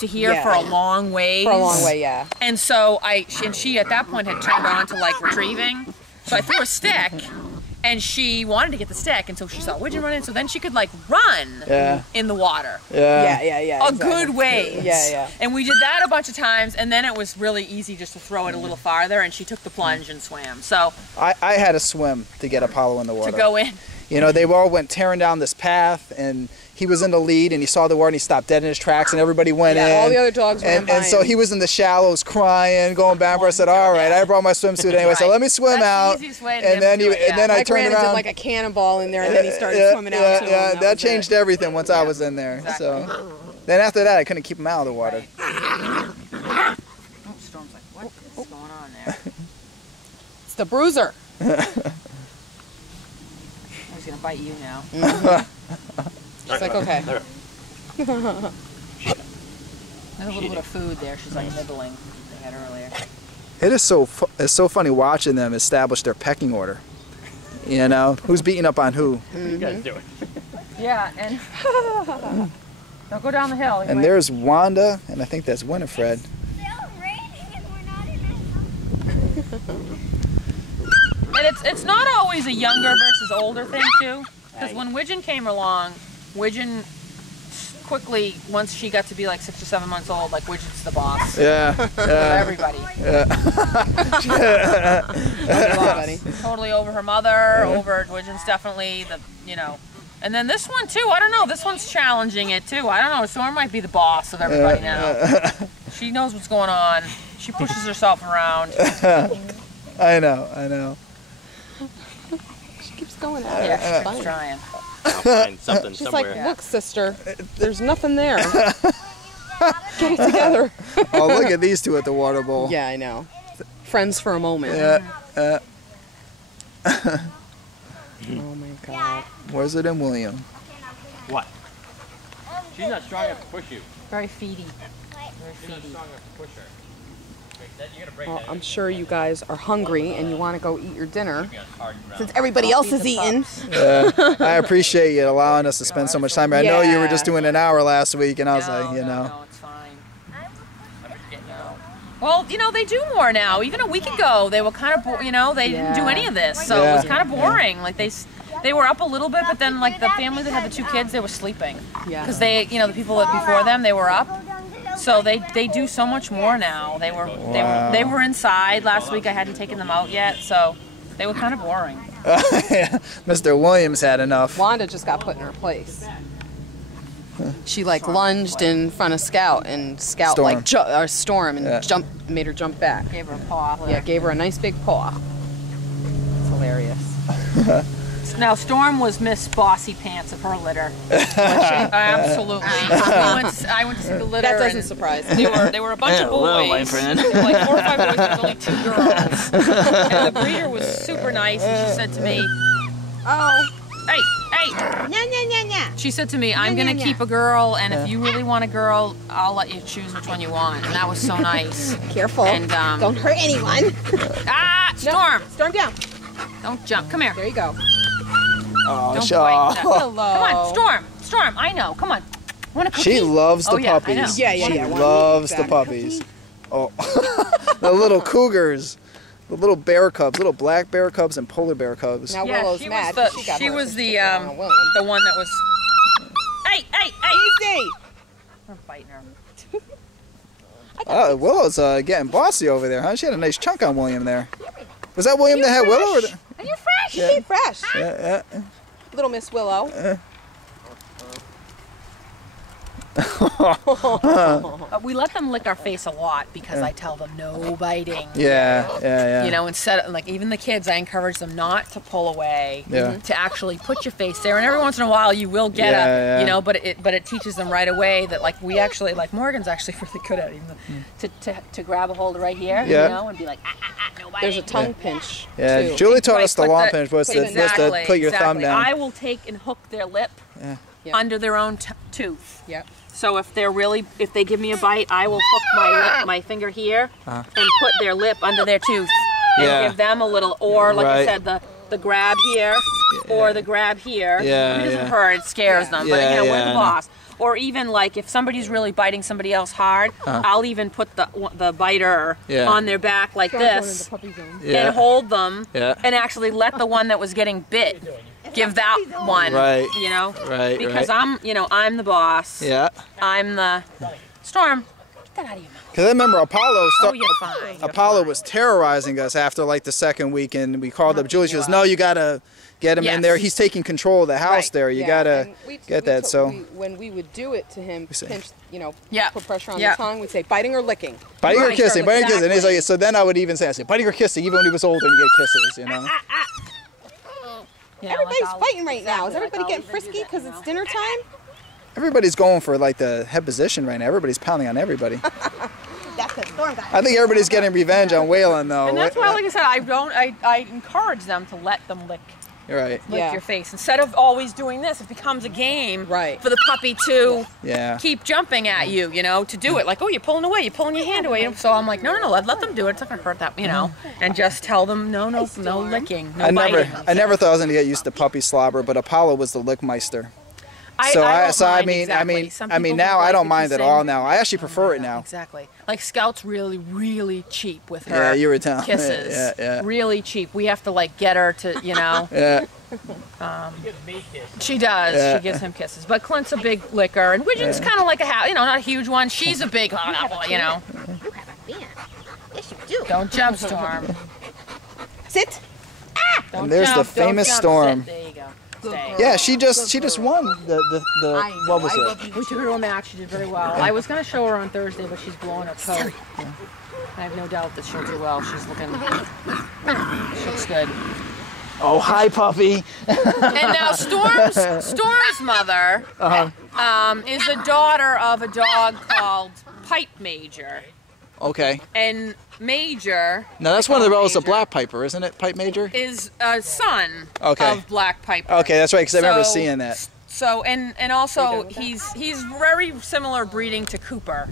to hear for a long ways. For a long way, yeah. And so she at that point had turned on to like retrieving. So I threw a stick, and she wanted to get the stick, and so she saw Widgeon run in. So then she could like run in the water. Yeah. A good ways. Yeah. And we did that a bunch of times, and then it was really easy just to throw it a little farther, and she took the plunge and swam. So I had to swim to get Apollo in the water. To go in. You know, they all went tearing down this path, and he was in the lead, and he saw the water, and he stopped dead in his tracks, and everybody went in. All the other dogs ran by and so he was in the shallows crying, going back. I said, all right, I brought my swimsuit anyway, so let me swim out. The easiest way to and then I turned around. Did like a cannonball in there, and then he started swimming out. Yeah, that changed everything once I was in there. Exactly. So then after that, I couldn't keep him out of the water. Oh, Storm's like, what is going on there? It's the bruiser. He's gonna bite you now. She's like, okay. There's a little bit of food there. She's like nibbling. They had earlier. It is it's so funny watching them establish their pecking order. You know, who's beating up on who. You guys do it. Yeah, and don't go down the hill. And there's Wanda, and I think that's Winifred. And it's not always a younger versus older thing too, because when Widgeon came along, Widgeon quickly, once she got to be like 6 or 7 months old, like Widgeon's the boss. Yeah. For everybody. Yeah. Totally over her mother, over Widgeon's definitely the, you know. And then this one too, I don't know, this one's challenging it too. I don't know, Storm might be the boss of everybody now. She knows what's going on. She pushes herself around. I know. She keeps going at it. Yeah, she's trying. I'll find something She's somewhere. like, look, sister, there's nothing there. Get it together. Oh, look at these two at the water bowl. Yeah, I know. Friends for a moment. Yeah. Oh my God. Where's it in William? What? She's not strong enough to push you. Very feedy. She's not strong enough to push her. Well, I'm sure you guys are hungry and you want to go eat your dinner since everybody else is eating. Yeah, I appreciate you allowing us to spend so much time. I know you were just doing an hour last week, and I was like, you know. No, it's fine. Well, you know, they do more now. Even a week ago, they were kind of, you know, they didn't do any of this, so it was kind of boring. Like they were up a little bit, but then like the family that had the 2 kids, they were sleeping. Yeah. Because they, you know, the people that before them, they were up. So they do so much more now. They were inside last week. I hadn't taken them out yet, so they were kind of boring. Mr. Williams had enough. Wanda just got put in her place. She like lunged in front of Scout, and Scout Storm and made her jump back. Gave her a paw. Yeah, gave her a nice big paw. It's hilarious. Now Storm was Miss Bossy Pants of her litter. Absolutely. I went to see the litter. That doesn't surprise me. They were a bunch of boys. Hello, my friend. There were like 4 or 5 boys, but only 2 girls. And the breeder was super nice, and she said to me, hey. She said to me, I'm going to keep a girl, and if you really want a girl, I'll let you choose which one you want. And that was so nice. Careful. And, don't hurt anyone. Storm. No, Storm down. Don't jump. Come here. There you go. Oh, don't bite. Hello. Come on, Storm. I know. Come on. Want a cookie? She loves the puppies. I know. She loves the puppies. Oh, the little cougars. The little bear cubs, little black bear cubs and polar bear cubs. Now Willow's mad. She was the one that was. Hey! Easy! I'm fighting Oh, her. Willow's getting bossy over there, huh? She had a nice chunk on William there. Was that William that had Willow? Are you fresh? Yeah. Fresh. Yeah. Little Miss Willow. We let them lick our face a lot because I tell them no biting. Yeah. You know, instead of, like, even the kids, I encourage them not to pull away, to actually put your face there. And every once in a while, you will get you know, but it teaches them right away that, like, we actually, like, Morgan's actually really good at it, to grab a hold right here, you know, and be like, no biting. There's a tongue pinch, too. Julie taught us the long pinch, was to put your thumb down. I will take and hook their lip under their own tooth. Yep. So if they give me a bite, I will hook my finger here and put their lip under their tooth and give them a little, or like I said, the grab here or the grab here. It doesn't hurt, it scares them, but you know, we're the boss. or even like if somebody's really biting somebody else hard, I'll even put the biter on their back like this and hold them and actually let the one that was getting bit give that one, you know, because I'm the boss. I'm the Storm. Get that out of your mouth. Because I remember Apollo. Apollo was terrorizing us after like the second week, and we called up Julie. She goes, "No, you gotta get him in there. He's taking control of the house there. You gotta get that." So when we would do it to him, pinch, put pressure on the Yeah. tongue. We'd say biting or licking. biting or kissing, biting or kissing. And he's like, so then I would even say, I say biting or kissing, even when he was older, and you get kisses, you know. Yeah, Everybody's fighting right now. Is everybody getting frisky because it's dinner time? Everybody's going for like the head position right now. Everybody's pounding on everybody. That's the Storm guy. I think everybody's getting revenge on Waylon though. And that's why, like I said, I encourage them to let them lick Right. your face. Instead of always doing this, it becomes a game Right. for the puppy to keep jumping at you, you know, to do it. Like, oh, you're pulling away, you're pulling your hand away. So I'm like, no, let them do it. It's not going to hurt that, you know. And just tell them, no licking, no biting. I never thought I was going to get used to puppy slobber, but Apollo was the lickmeister. I mean, now I don't mind at all. Now I actually prefer it now. Exactly. Like Scout's really cheap with her. Yeah, you were telling kisses. Yeah. Really cheap. We have to like get her to, you know. She does. Yeah. She gives him kisses. But Clint's a big licker, and Widgeon's kind of like not a huge one. She's a big, you know. You have a fan. Yes, you do. Don't jump, Storm. Sit. Don't And there's jump, the famous don't jump, Storm. sit. There you go. Stay. Yeah, she just won the what was it? We took her to a match. She did very well. I was going to show her on Thursday, but she's blowing her coat. I have no doubt that she'll do well. She's looking. She looks good. Oh, hi, puppy. And now Storm's mother is a daughter of a dog called Pipe Major. Okay. And Major. Now that's one of the roles of Black Piper, isn't it? Pipe Major. Is a son of Black Piper. Okay, that's right. Because I remember seeing that. So and also he's very similar breeding to Cooper.